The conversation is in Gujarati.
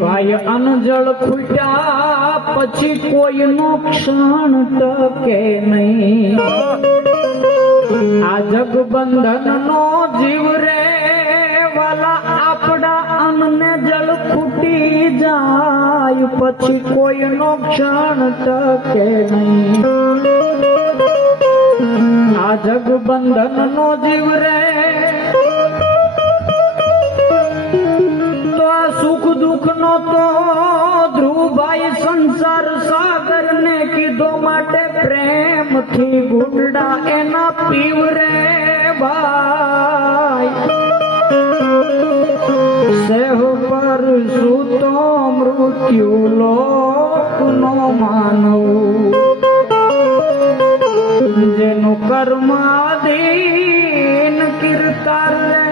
ભાઈ અનજળ ખૂટ્યા પછી કોઈનો ક્ષણ ટકે નહીં. આ જગબંધન નો જીવ રે વાલા આપડા અન્નને જળ ખૂટી જાય પછી કોઈનો ક્ષણ ટકે નહીં. આ જગબંધન નો જીવ રે તો આ સુખ દુઃખ નો તો ધ્રુવભાઈ સંસાર સાગર ને કીધો માટે પ્રેમથી ગુંડા એના પીવ રે ભાઈ. સેહ પર સૂતો મૃત્યુ લોક નો માનવ જેનું કર્માધીન કીર્તાર રે